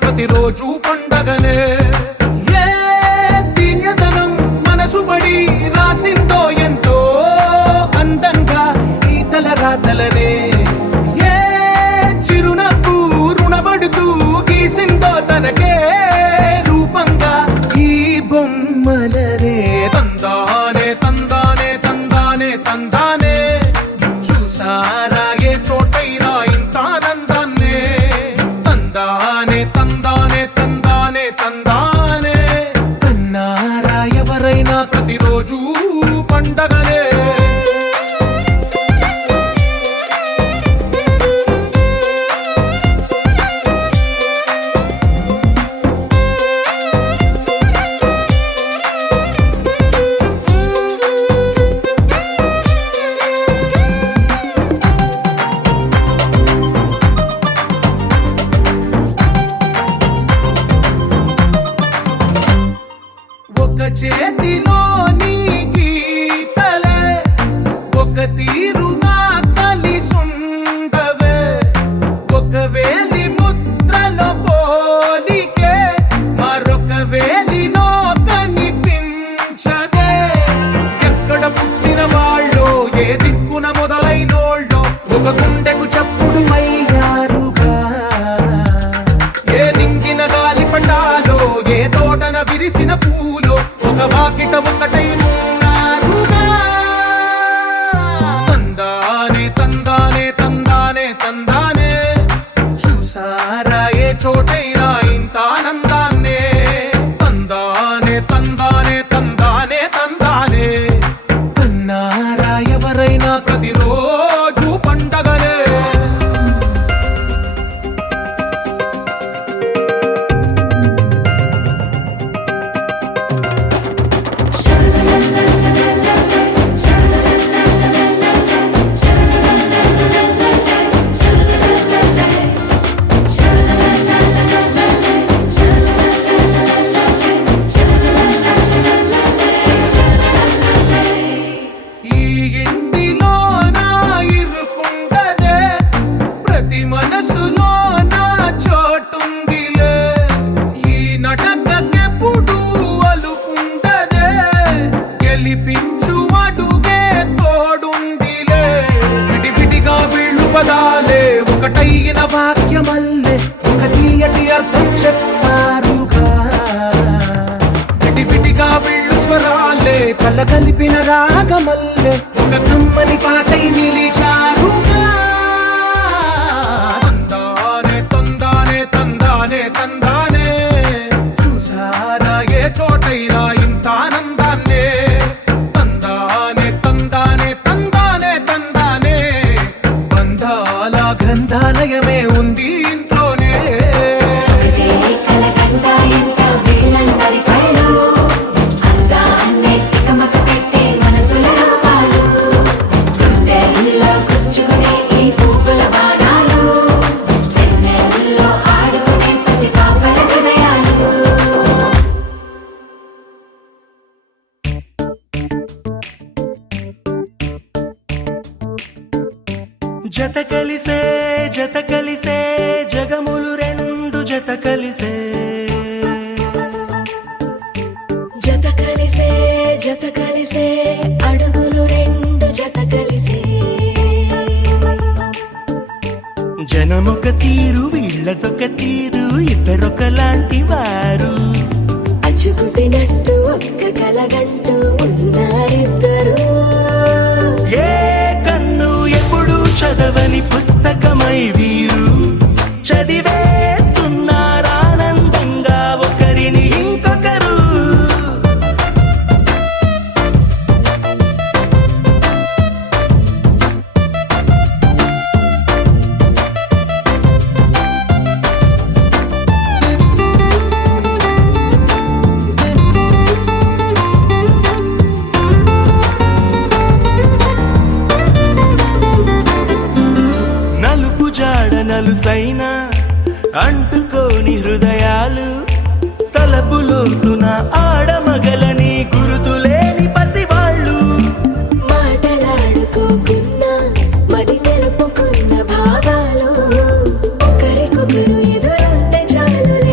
ప్రతిరోజు పండగనే. ఏ తీయదనం మనసు పడి రాసిందో ఎంతో అందంగా ఈ తలరాతలనే. ఏ చిరునవ్వు రుణపడుతూ గీసిందో తనకే రూపంగా ఈ బొమ్మలనే. తందానే తందానే తందానే తందానే చూసారా ఏ చోటైనా ఇంత ఆనందాన్నే. తందానే తందానే తందానే తందానే అన్నారా ఎవరైనా ప్రతిరోజు పండగనే. ఒక చేతిలో నీ గీతలే ఒక తీరుగా కలిసుండవే. ఒక వేలి ముద్రలో పోలికే మరొక వేలిలో కనిపించదే. ఎక్కడ పుట్టిన వాళ్ళో ఏ దిక్కున మొదలైనోళ్ళో ఒక గుండెకు చప్పుడు అయ్యారుగా. ఏ దింగిన గాలి పటాలో ఏ తోటన విరిసిన పూలో ఒక వాకిట ఒకటై ఉన్నారుగా. తందానే తందానే తందానే తందానే చూసారా ఏ చోటైనా ఇంత ఆనందాన్నే. తందానే తందానే తందానే తందానే అన్నారా ఎవరైనా ప్రతిరోజు పండగనే. ఈ ఇంటిలో నా ఇరుకుండదే ప్రతి మనసులో నా చోటుందిలే. ఈ నటకెప్పుడు అలుపుండదే గెలిపించు అడుగే తోడుందిలే. విడివిడిగా వీళ్ళు పదాలే ఒకటైన వాక్యమల్లే ఒక తీయటి అర్థం చెప్పారుగా. విడివిడిగా వీళ్ళు స్వరాలే కల కలిపిన రాగమల్లే ఒక కమ్మని పాటై నిలిచారుగా. తందానే తందానే తందానే తందానే చూసారా ఏ చోటైనా ఇంత ఆనందాన్నే. తందానే తందానే తందానే తందానే బంధాల గ్రంథాలయమే ఉంది ఇంట్లోనే. జత కలిసే జత కలిసే జగములు రెండు జత కలిసే. జత కలిసే జత కలిసే అడుగులు రెండు జత కలిసే. జనమొక తీరు వీళ్ళదొక తీరు ఇద్దరొకలాంటి వారు. అచ్చుకు తినట్టు ఒక్క కలగంటూ ఉన్నారిద్దరు. ఏ కన్ను ఎప్పుడు చదవని పుస్తకమై వీరు చదివేస్తున్నారానందంగా ఒకరిని ఇంకొకరు. నలుసైన అంటుకోని హృదయాలు తలపులోతున ఆడమగలని గురుతులేని పసివాళ్ళు. మాటలాడుకోకున్న మరి తెలుపుకున్న భావాలు ఒకరికొకరు ఎదురుంటే చాలులే.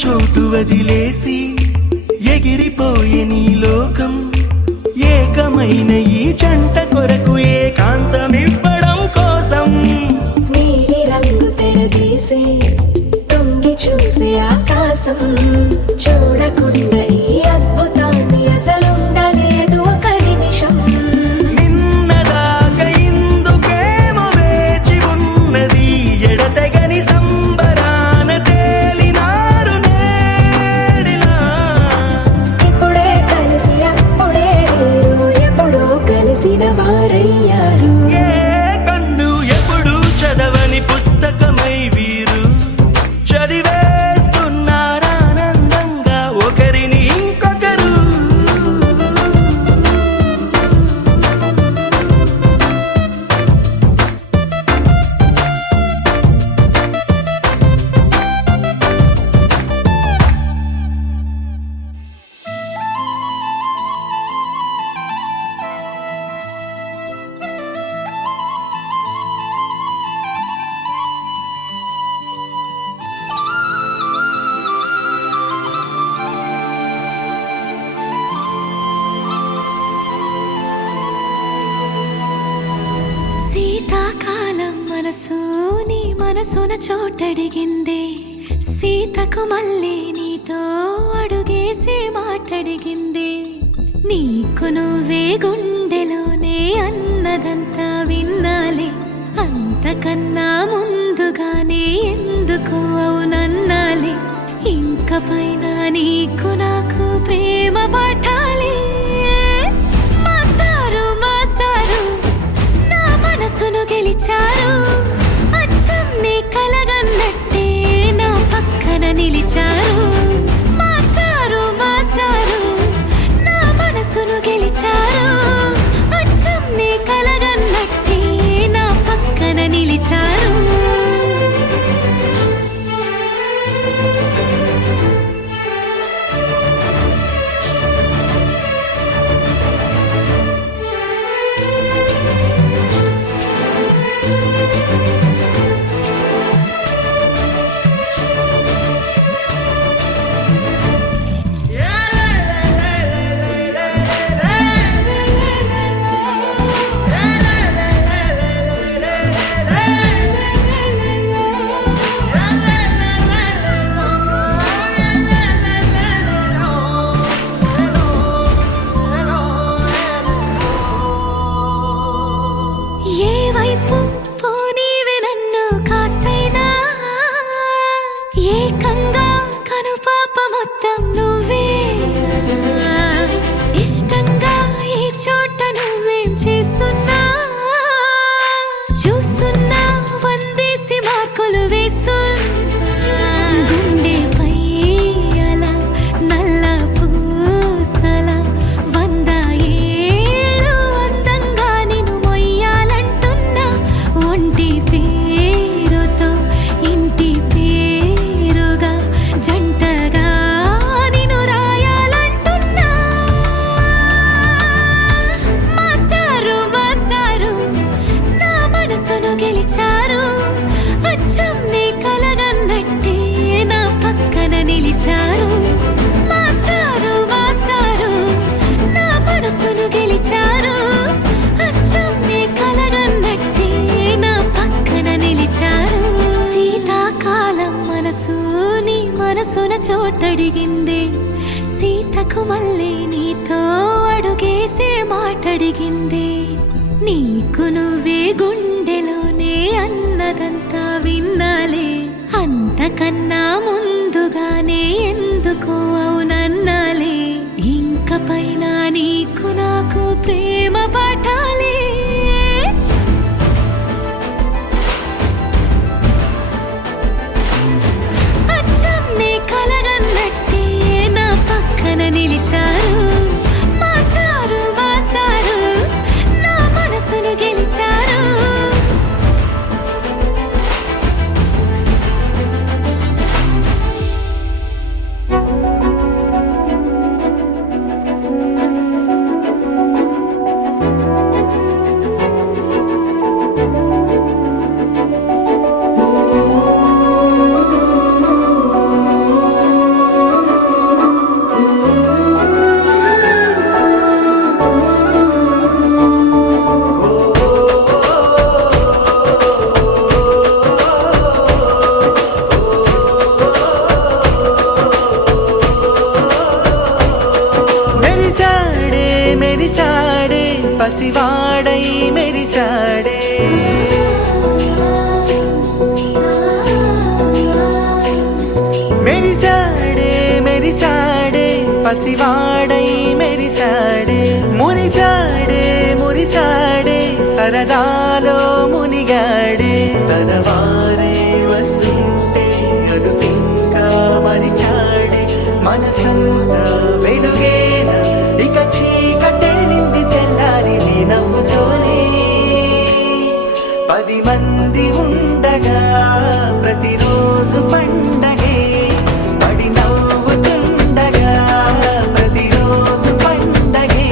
చోటు వదిలేసి ఎగిరిపోయే నీ లోకం ఏకమైన ఈ జంట కొరకు ఏకాంతమివ్వడం కోసం నీలి రంగు తెరదీసే తొంగి చూసే ఆకాశం చూడకుండా ఈ అద్భుతాన్ని అసలుండలేదు ఒక నిమిషం నిన్నదాకా ఇందుకేమో వేచి ఉన్నది ఎడతెగని సంబరాన తేలినారు నేడిలా ఇప్పుడే కలిసి అప్పుడే వీరు ఎప్పుడో కలిసిన వారయ్యారు ఏ కన్ను ఎప్పుడు చదవని పుస్తకమై వీరు చదివేస్తున్నారానందంగా ఒకరిని ఇంకొకరు శీతాకాలం మనసు నీ మనసున చోటడిగిందే సీతకు మళ్ళీ నీతో అడుగేసి మాటడిగిందే నీకు నువ్వే గుండెలోనే అన్నదంతా విన్నాలే అంతకన్నా ముందుగానే ఎందుకు అవునన్నాలే ఇంక పైన నీకు నాకు ప్రేమ పాఠాలే మాస్టారు మాస్టారు నా మనసును గెలిచారు అచ్చం నీ కలగన్నట్టే నా పక్కన నిలిచారు మాస్టారు మాస్టారు నా మనసును గెలిచారు అచ్చం నీ కలగన్నట్టే నా పక్కన నిలిచారు ఏ వైపు పోనీవే నన్ను కాస్తైనా ఏకంగా కనుపాప మొత్తం నువ్వేనా ఇష్టంగా ఈ చోట నువ్వేం చేస్తున్నా చూస్తున్నా వందేసి మార్కులు వేస్తున్నా గుండెపై అలా నల్ల పూసల 100 ఏళ్ళు అందంగా నిన్ను మొయ్యాలంటున్నా ఒంటి పేరుతో ఇంటి పేరుగా జంటగా నిన్ను రాయాలంటున్నా మాస్టారు మాస్టారు నా మనసును గెలిచారు అచ్చం నీ కలగన్నట్టే నా పక్కన నిలిచారు మాస్టారు మాస్టారు నా మనసును గెలిచారు అచ్చం నీ కలగన్నట్టే నా పక్కన నిలిచారు శీతాకాలం మనసు నీ మనసున చోటడిగిందే సీతకు మళ్ళీ నీతో అడుగేసే మాటడిగిందే నీకు నువ్వే గుండెలోనే అన్నదంతా విన్నాలే అంతకన్నా ముందుగానే ఎందుకు అవునన్నాలే ఇంక పైన నీకు నాకు ప్రేమ పాఠాలే అచ్చం నీ కలగన్నట్టే నా పక్కన నిలిచారు మాస్టారు మాస్టారు నా మనసును గెలిచారు మెరిసాడే మెరిసాడే పసివాడై మెరిసాడే మురిసాడే మురిసాడే సరదాలో మునిగాడే తనవారే వస్తుంటే అదుపింకా మరిచాడే మనసంతా వెలుగేన ఇక చీకటెళ్ళింది తెల్లారి నీ నవ్వుతోనే 10 మంది ఉండగా ప్రతిరోజు పండగే పడి నవ్వుతుండగా ప్రతిరోజు పండగే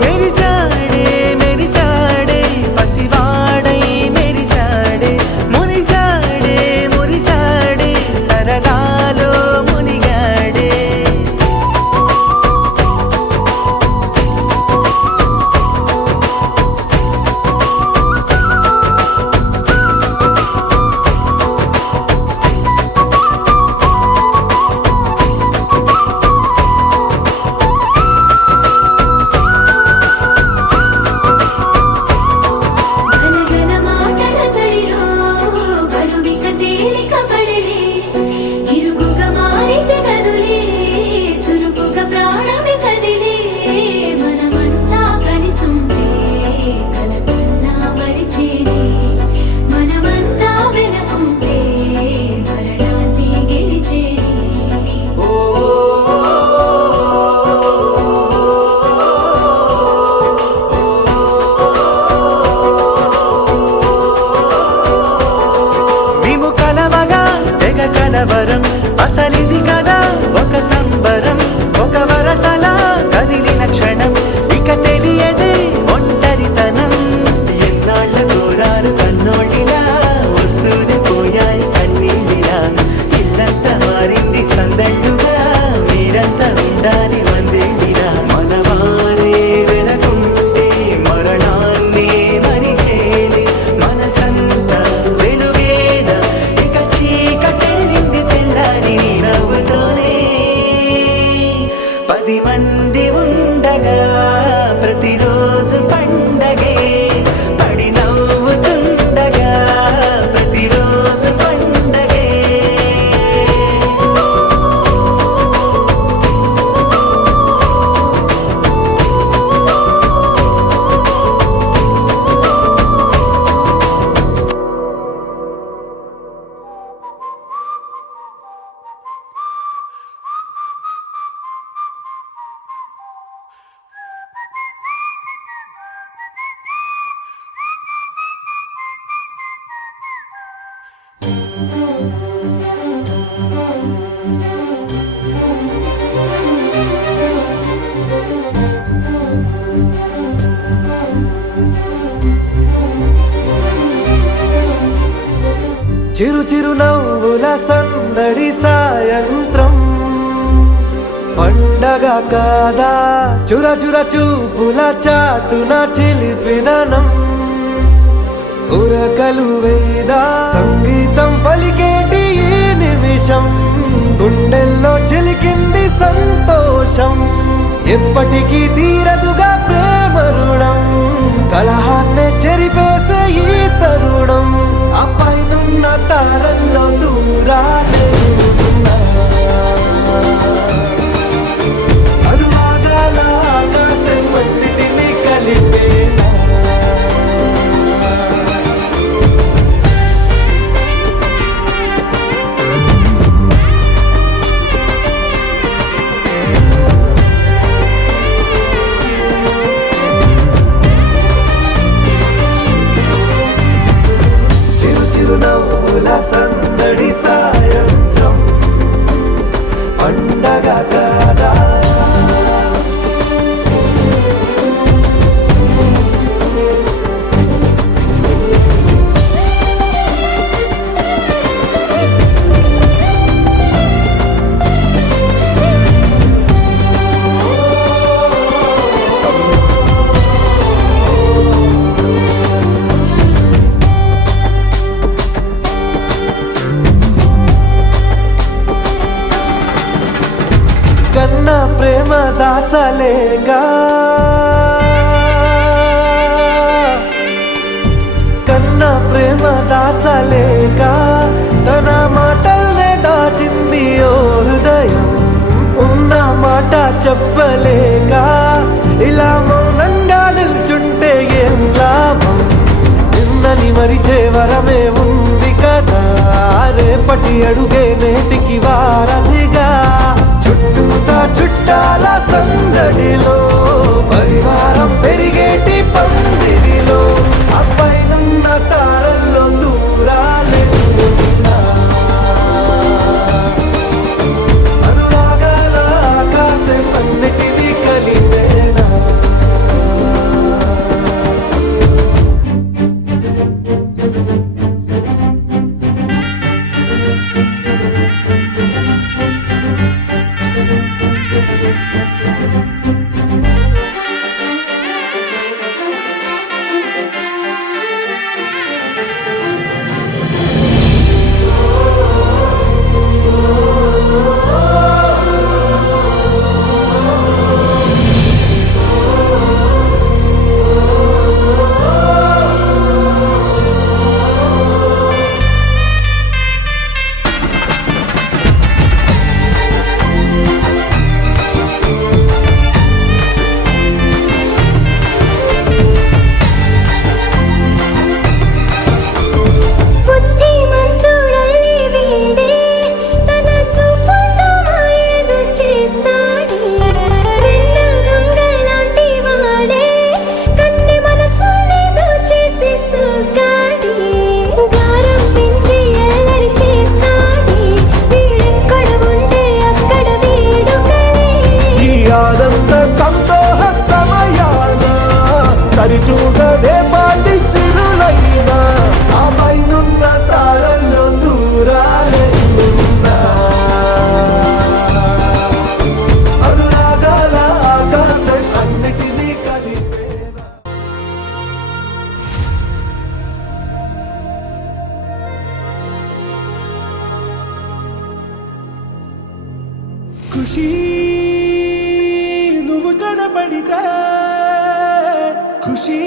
మెరిసాడే మెరిసాడే పసివాడై మెరిసాడే మురిసాడే మురిసాడే సరదాలో మునిగాడే గలగల మాటల సడిలో బరువిక తేలిక పడిలే ఇరుగుగా మారితే కదులే చురుకుగా ప్రాణమి కదిలే మనమంతా కలిసుంటే కలకన్నా మరిచేనే మనమంతా వెనకుంటే మరణాన్ని గెలిచేనే మేము కలవగా తెగ కలవరం అసలిది కదా ఒక సంబరం ఒక వరసలా కదిలిన క్షణం ఇక తెలియదే ఒంటరితనం ఎన్నాళ్ళ కోరారు కన్నోళ్ళిలా వస్తూనే పోయాయి కన్నీళ్ళిలా ఇల్లంతా మారింది సందళ్ళుగా మీరంతా ఉండాలి వందేళ్ళిలా మనవారే వెనకుంటే మరణాన్ని మరిచేలే మనసంతా వెలుగేన ఇక చీకటెళ్ళింది తెల్లారి నీ నవ్వుతోనే 10 మంది ఉండగా ప్రతిరోజు పండగే పడి నవ్వుతుండగా ప్రతిరోజు పండగే చిరు చిరు నవ్వుల సందడి సాయంత్రం పండగ కాదా చుర చుర చూపుల చాటున చిలిపిదనం ఉరకలు వేదా సంగీతం పలికేటి ఈ నిమిషం గుండెల్లో చిలికింది సంతోషం ఎప్పటికీ తీరదుగా ప్రేమ రుణం కలహాన్నే చెరిపేసే ఈ తరుణం ఆ పైనున్న తారల్లో దూరాలే ఉన్నా. అనువాదాల ఆకాశం అన్నిటినీ కలిపేలా చిరు చిరు నవ్వుల సందడి సాయంత్రం పండగ దాచలేక కన్నా ప్రేమ దాచలేక తన మాటల్నే దాచింది ఓ హృదయం ఉన్న మాట చెప్పలేక ఇలా మౌనంగా నిల్చుంటే ఏం లాభం నిన్నని మరిచే వరమే ఉంది కదా రేపటి అడుగే నేటికి వారధిగా చుట్టూతా చుట్టాల సందడిలో పరివారం పెరిగేటి పందిరిలో అప్పైనున్న తారల్లో దూరాలెన్నున్నా అనురాగాల ఆకాశం అన్నిటినీ కలిపేనా బుద్ధిమంతుడల్లి వీడే తన చూపుతో మాయేదో చేస్తాడే వెన్న దొంగలాంటి వాడే కన్నె మనసునేదో చేసి సుగాడే గారం పెంచి అల్లరి చేస్తాడే వీడెక్కడ ఉంటే అక్కడ వేడుకలే ఈ ఆనంద సంతోష సమయాన సరితూగనే పాటి సిరులైనా ఆ పైనున్న తారల్లో దూరాలెన్నున్నా అనురాగాల ఆకాశం అన్నిటినీ కలిపేనా ఖుషి నువ్వు కనపడితే ఖుషి